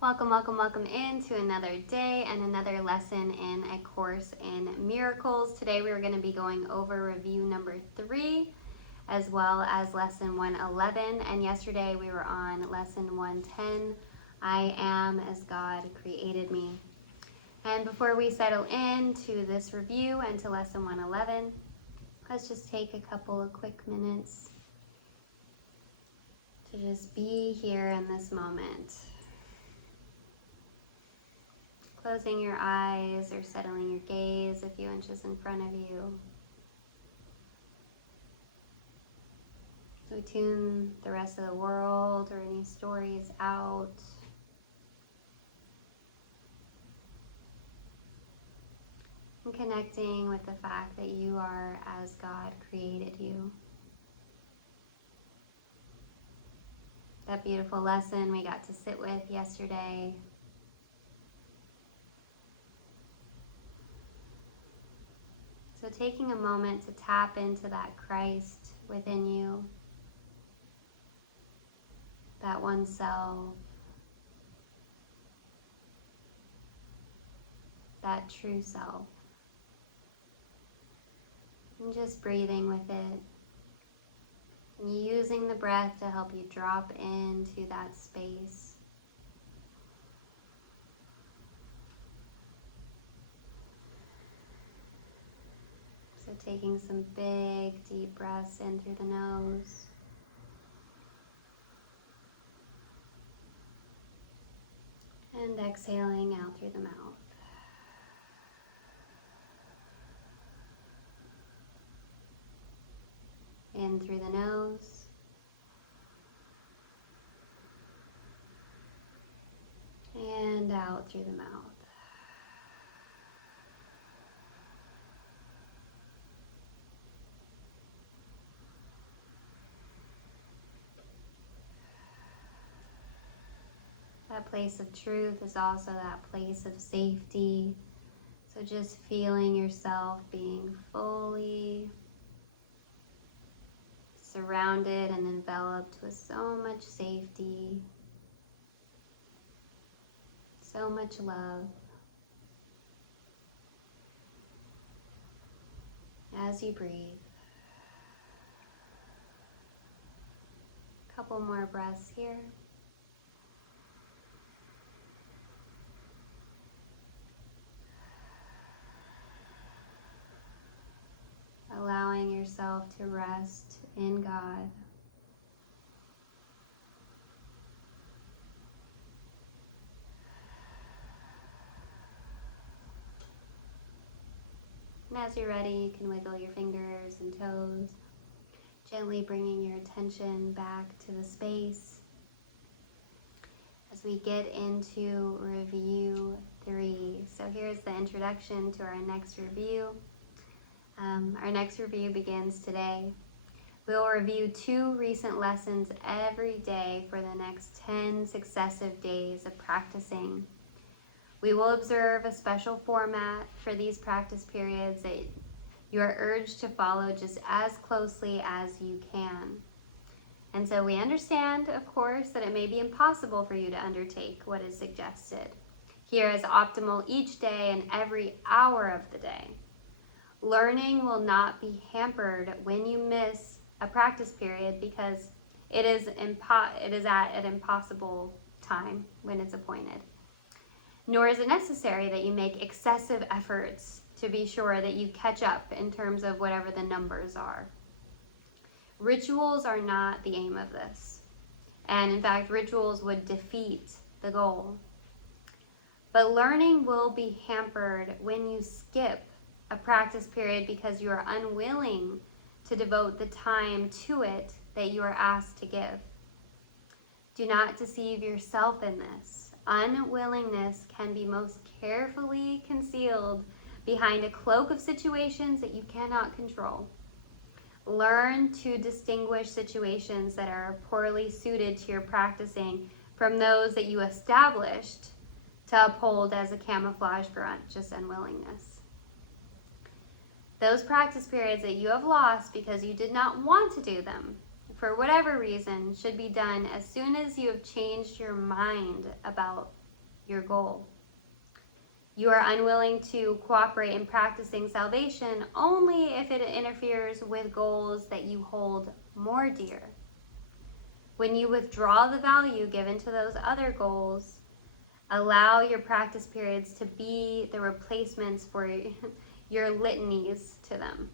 Welcome, welcome, welcome into another day and another lesson in A Course in Miracles. Today we are going to be going over review number 3 as well as lesson 111. And yesterday we were on lesson 110, I am as God created me. And before we settle into this review and to lesson 111, let's just take a couple of quick minutes to just be here in this moment. Closing your eyes or settling your gaze a few inches in front of you. So tune the rest of the world or any stories out. And connecting with the fact that you are as God created you. That beautiful lesson we got to sit with yesterday. So taking a moment to tap into that Christ within you, that one self, that true self. And just breathing with it. And using the breath to help you drop into that space. So taking some big, deep breaths in through the nose. And exhaling out through the mouth. In through the nose. And out through the mouth. That place of truth is also that place of safety. So just feeling yourself being fully surrounded and enveloped with so much safety, so much love. As you breathe, a couple more breaths here. Allowing yourself to rest in God. And as you're ready, you can wiggle your fingers and toes, gently bringing your attention back to the space as we get into review 3. So here's the introduction to our next review. Our next review begins today. We will review 2 recent lessons every day for the next 10 successive days of practicing. We will observe a special format for these practice periods that you are urged to follow just as closely as you can. And so we understand, of course, that it may be impossible for you to undertake what is suggested. Here is optimal each day and every hour of the day. Learning will not be hampered when you miss a practice period because it is at an impossible time when it's appointed. Nor is it necessary that you make excessive efforts to be sure that you catch up in terms of whatever the numbers are. Rituals are not the aim of this. And in fact, rituals would defeat the goal. But learning will be hampered when you skip a practice period because you are unwilling to devote the time to it that you are asked to give. Do not deceive yourself in this. Unwillingness can be most carefully concealed behind a cloak of situations that you cannot control. Learn to distinguish situations that are poorly suited to your practicing from those that you established to uphold as a camouflage for just unwillingness. Those practice periods that you have lost because you did not want to do them, for whatever reason, should be done as soon as you have changed your mind about your goal. You are unwilling to cooperate in practicing salvation only if it interferes with goals that you hold more dear. When you withdraw the value given to those other goals, allow your practice periods to be the replacements for your litanies to them.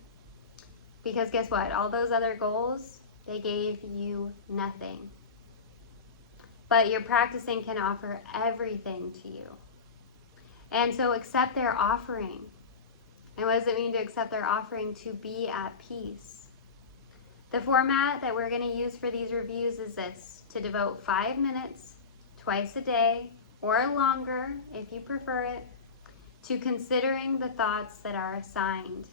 Because guess what? All those other goals, they gave you nothing. But your practicing can offer everything to you. And so accept their offering. And what does it mean to accept their offering? To be at peace. The format that we're going to use for these reviews is this: to devote 5 minutes twice a day, or longer if you prefer it, to considering the thoughts that are assigned.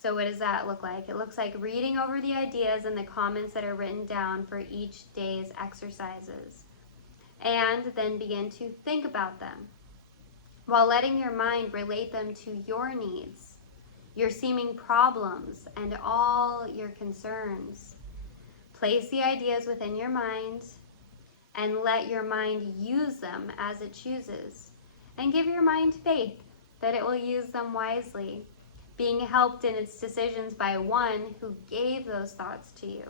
So what does that look like? It looks like reading over the ideas and the comments that are written down for each day's exercises, and then begin to think about them, while letting your mind relate them to your needs, your seeming problems, and all your concerns. Place the ideas within your mind and let your mind use them as it chooses. And give your mind faith that it will use them wisely, being helped in its decisions by one who gave those thoughts to you.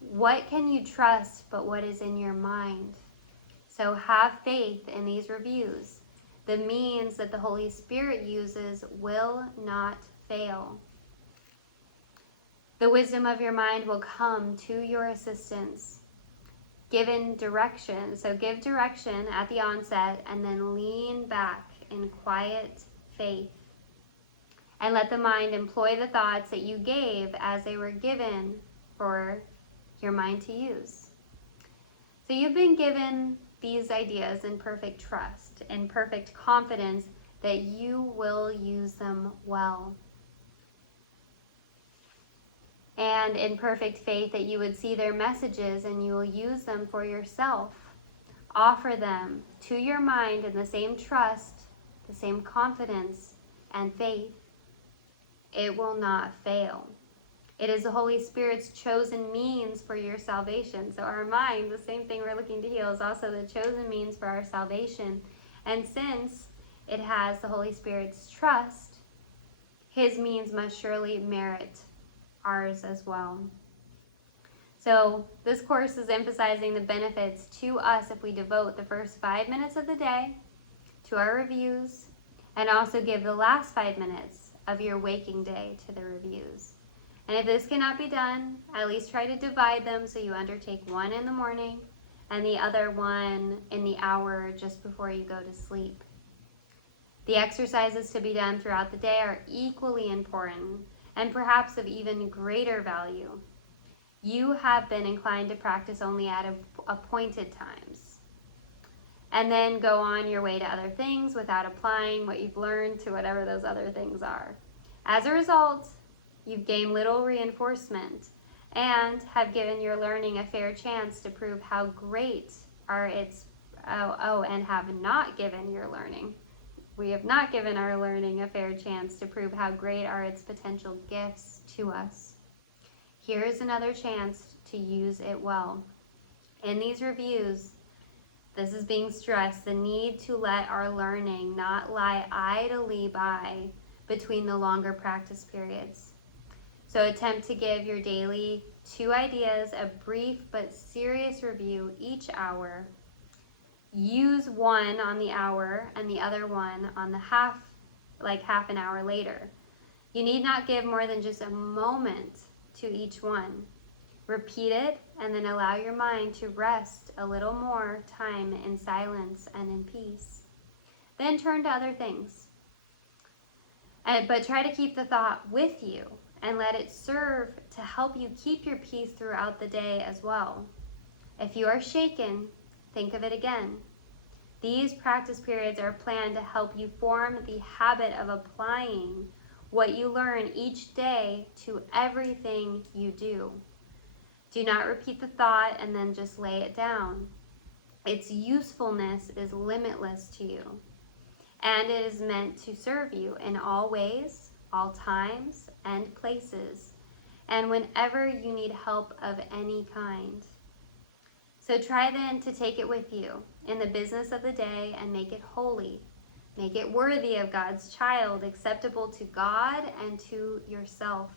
What can you trust but what is in your mind? So have faith in these reviews. The means that the Holy Spirit uses will not fail. The wisdom of your mind will come to your assistance, given direction. So give direction at the onset and then lean back in quiet faith. And let the mind employ the thoughts that you gave as they were given for your mind to use. So you've been given these ideas in perfect trust and perfect confidence that you will use them well. And in perfect faith that you would see their messages and you will use them for yourself. Offer them to your mind in the same trust, the same confidence and faith. It will not fail. It is the Holy Spirit's chosen means for your salvation. So our mind, the same thing we're looking to heal, is also the chosen means for our salvation. And since it has the Holy Spirit's trust, his means must surely merit ours as well. So this course is emphasizing the benefits to us if we devote the first 5 minutes of the day to our reviews, and also give the last 5 minutes of your waking day to the reviews. And if this cannot be done, at least try to divide them so you undertake one in the morning and the other one in the hour just before you go to sleep. The exercises to be done throughout the day are equally important and perhaps of even greater value. You have been inclined to practice only at appointed times, and then go on your way to other things without applying what you've learned to whatever those other things are. As a result, you've gained little reinforcement and have given your learning a fair chance to prove how great are its, and have not given your learning. We have not given our learning a fair chance to prove how great are its potential gifts to us. Here is another chance to use it well. In these reviews, this is being stressed, the need to let our learning not lie idly by between the longer practice periods. So attempt to give your daily 2 ideas a brief but serious review each hour. Use one on the hour and the other one on the half an hour later. You need not give more than just a moment to each one. Repeat it and then allow your mind to rest a little more time in silence and in peace. Then turn to other things. But try to keep the thought with you and let it serve to help you keep your peace throughout the day as well. If you are shaken, think of it again. These practice periods are planned to help you form the habit of applying what you learn each day to everything you do. Do not repeat the thought and then just lay it down. Its usefulness is limitless to you, and it is meant to serve you in all ways, all times and places, and whenever you need help of any kind. So try then to take it with you in the business of the day and make it holy. Make it worthy of God's child, acceptable to God and to yourself.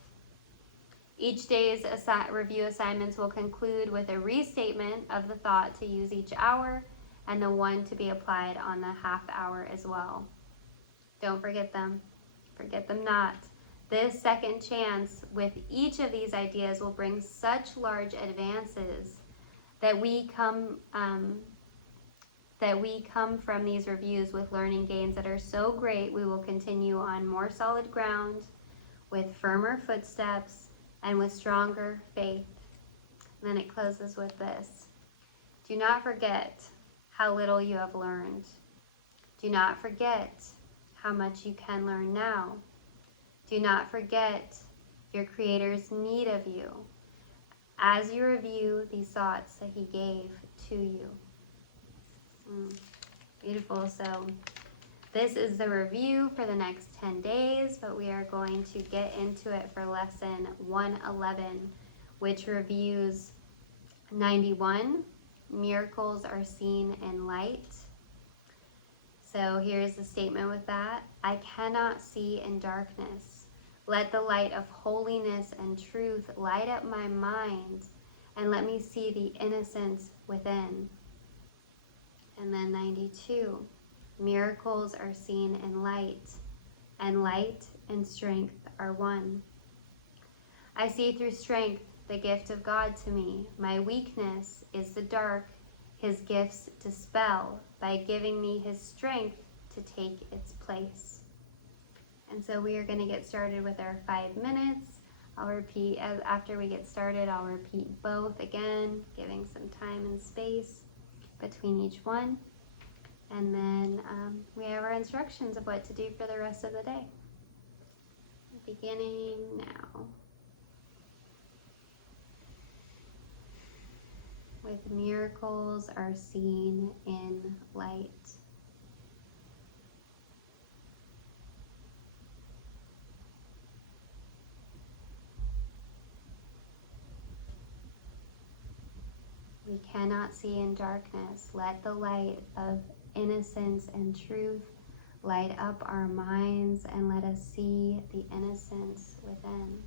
Each day's review assignments will conclude with a restatement of the thought to use each hour and the one to be applied on the half hour as well. Don't forget them. Forget them not. This second chance with each of these ideas will bring such large advances that we come from these reviews with learning gains that are so great we will continue on more solid ground, with firmer footsteps, and with stronger faith. And then it closes with this. Do not forget how little you have learned. Do not forget how much you can learn now. Do not forget your Creator's need of you as you review these thoughts that He gave to you. Beautiful. So this is the review for the next 10 days, but we are going to get into it for lesson 111, which reviews 91. Miracles are seen in light. So here's the statement with that. I cannot see in darkness. Let the light of holiness and truth light up my mind, and let me see the innocence within. And then 92. Miracles are seen in light, and light and strength are one. I see through strength the gift of God to me. My weakness is the dark His gifts dispel by giving me His strength to take its place. And so we are going to get started with our 5 minutes. I'll repeat, after we get started, I'll repeat both again, giving some time and space between each one. And then we have our instructions of what to do for the rest of the day. Beginning now. With miracles are seen in light. We cannot see in darkness. Let the light of innocence and truth light up our minds, and let us see the innocence within.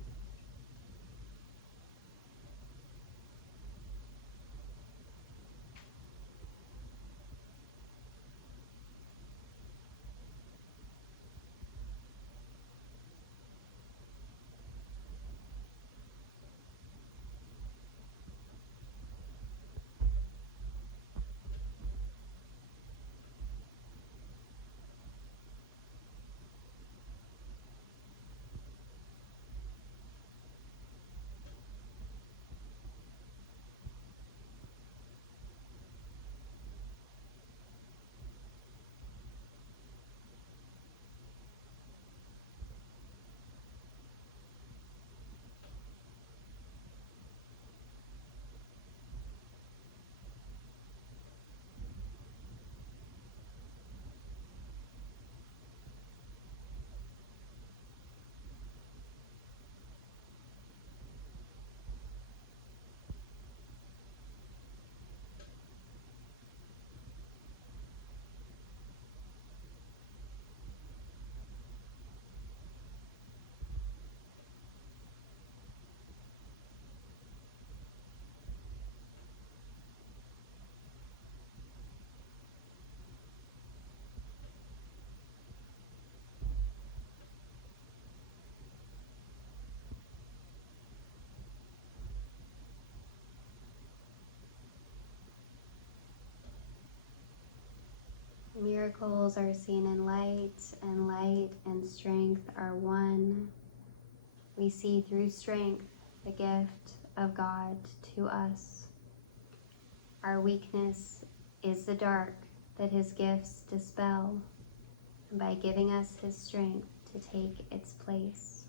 Miracles are seen in light, and light and strength are one. We see through strength the gift of God to us. Our weakness is the dark that His gifts dispel, and by giving us His strength to take its place.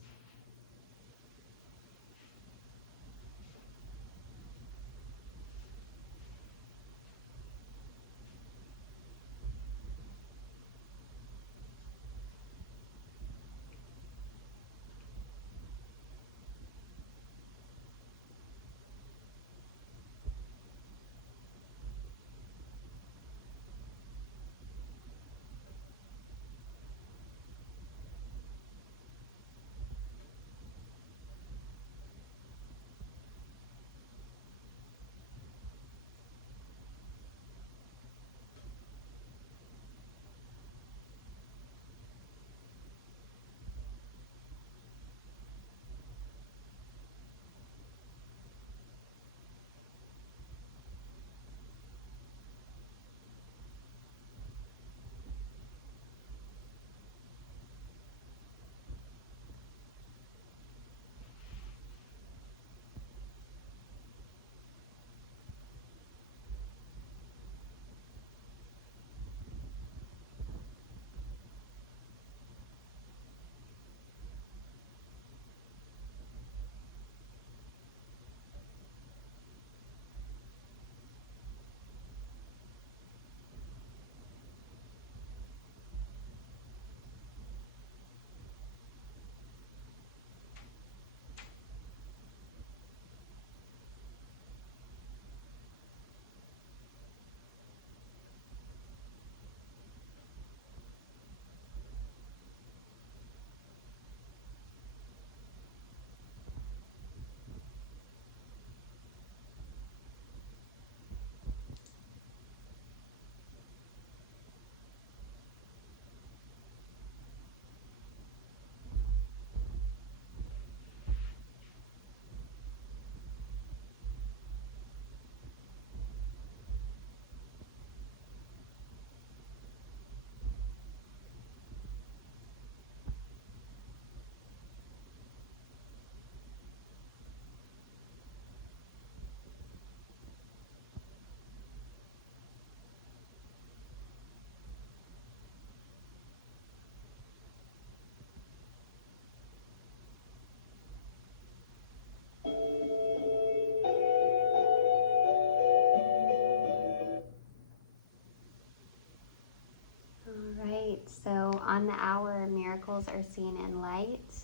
on the hour, miracles are seen in light.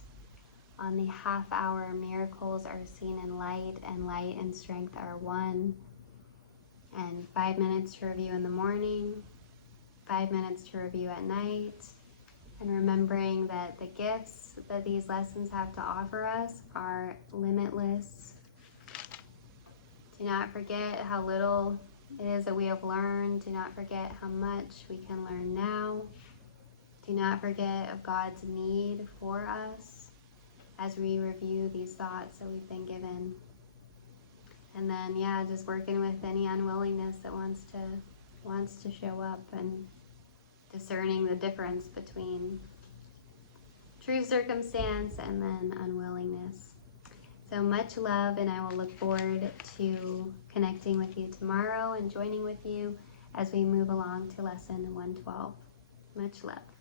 On the half hour, miracles are seen in light, and light and strength are one. And 5 minutes to review in the morning, 5 minutes to review at night. And remembering that the gifts that these lessons have to offer us are limitless. Do not forget how little it is that we have learned. Do not forget how much we can learn now. Do not forget of God's need for us as we review these thoughts that we've been given. And then, yeah, just working with any unwillingness that wants to show up, and discerning the difference between true circumstance and then unwillingness. So much love, and I will look forward to connecting with you tomorrow and joining with you as we move along to lesson 112. Much love.